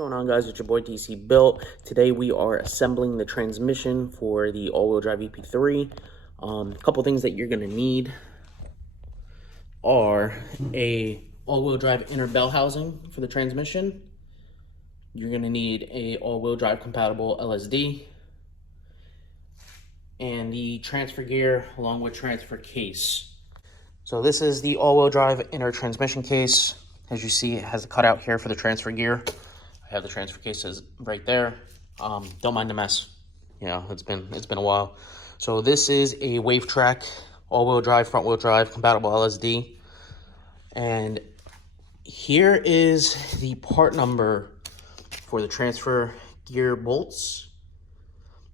What's going on, guys? It's your boy DC Built. Today we are assembling the transmission for the all-wheel drive EP3. A couple things that you're going to need are a all-wheel drive inner bell housing for the transmission. You're going to need a all-wheel drive compatible LSD and the transfer gear along with transfer case. So this is the all-wheel drive inner transmission case. As you see, it has a cutout here for the transfer gear. I have the transfer cases right there. Don't mind the mess. You know, it's been a while. So this is a Wave Track all-wheel drive, front-wheel drive compatible LSD. And here is the part number for the transfer gear bolts.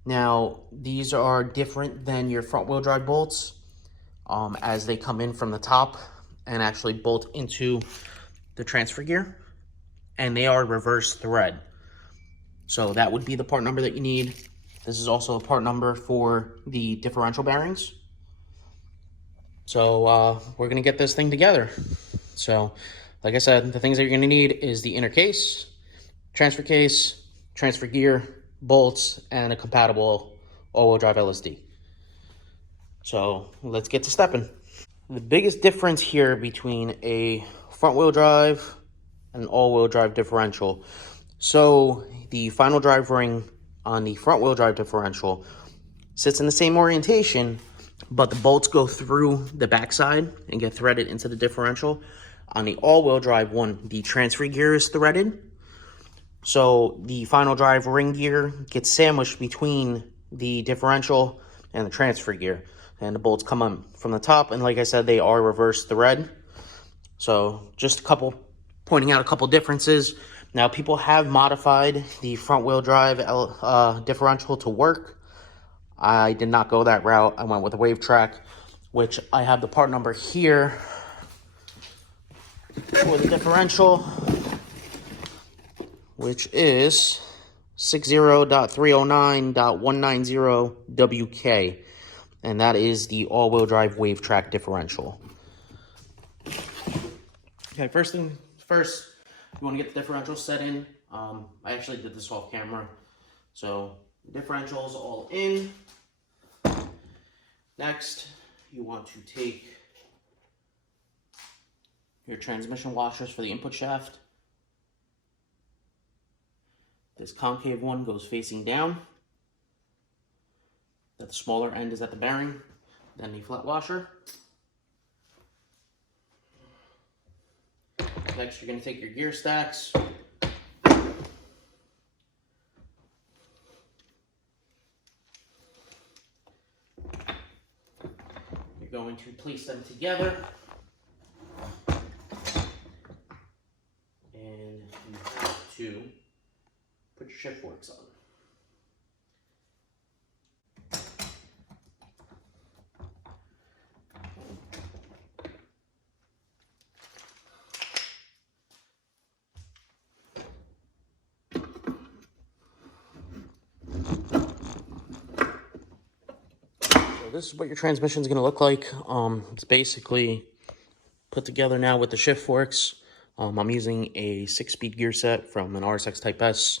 Now, these are different than your front-wheel drive bolts, as they come in from the top and actually bolt into the transfer gear. And they are reverse thread. So that would be the part number that you need. This is also a part number for the differential bearings. So we're gonna get this thing together. So like I said, the things that you're gonna need is the inner case, transfer gear, bolts, and a compatible all-wheel drive LSD. So let's get to stepping. The biggest difference here between a front-wheel drive an all-wheel drive differential. So the final drive ring on the front-wheel drive differential sits in the same orientation, but the bolts go through the backside and get threaded into the differential. On the all-wheel drive one, the transfer gear is threaded. So the final drive ring gear gets sandwiched between the differential and the transfer gear. And the bolts come up from the top, and like I said, they are reverse thread. So just pointing out a couple differences. Now, people have modified the front-wheel drive differential to work. I did not go that route. I went with a Wave Track, which I have the part number here for the differential, which is 60.309.190WK, and that is the all-wheel drive Wave Track differential. Okay, first, you want to get the differential set in. I actually did this off camera. So, the differential's all in. Next, you want to take your transmission washers for the input shaft. This concave one goes facing down. The smaller end is at the bearing, then the flat washer. Next, you're going to take your gear stacks. You're going to place them together. And you have to put your shift forks on. This is what your transmission is going to look like. It's basically put together now with the shift forks. I'm using a 6-speed gear set from an RSX Type S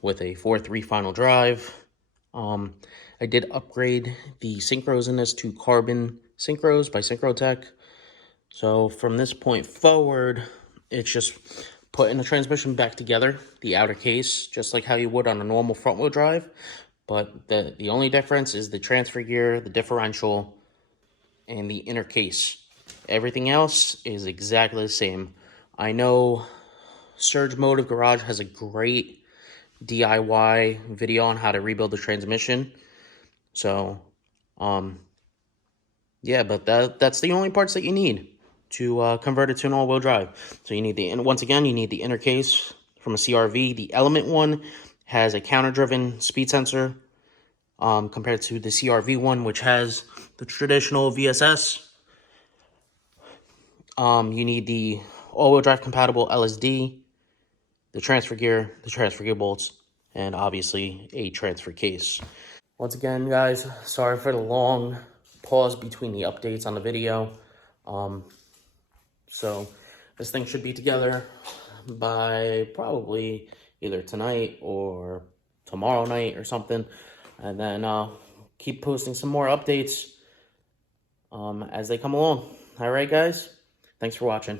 with a 4.3 final drive. I did upgrade the synchros in this to carbon synchros by Synchrotech. So from this point forward, it's just putting the transmission back together, the outer case, just like how you would on a normal front-wheel drive. But the only difference is the transfer gear, the differential, and the inner case. Everything else is exactly the same. I know Sergmotive Garage has a great DIY video on how to rebuild the transmission. So, yeah, but that's the only parts that you need to convert it to an all-wheel drive. So you need once again, you need the inner case from a CRV. The Element one has a counter-driven speed sensor compared to the CRV one, which has the traditional VSS. You need the all-wheel drive compatible LSD, the transfer gear bolts, and obviously a transfer case. Once again, guys, sorry for the long pause between the updates on the video. So this thing should be together by probably either tonight or tomorrow night or something. And then keep posting some more updates as they come along. All right, guys. Thanks for watching.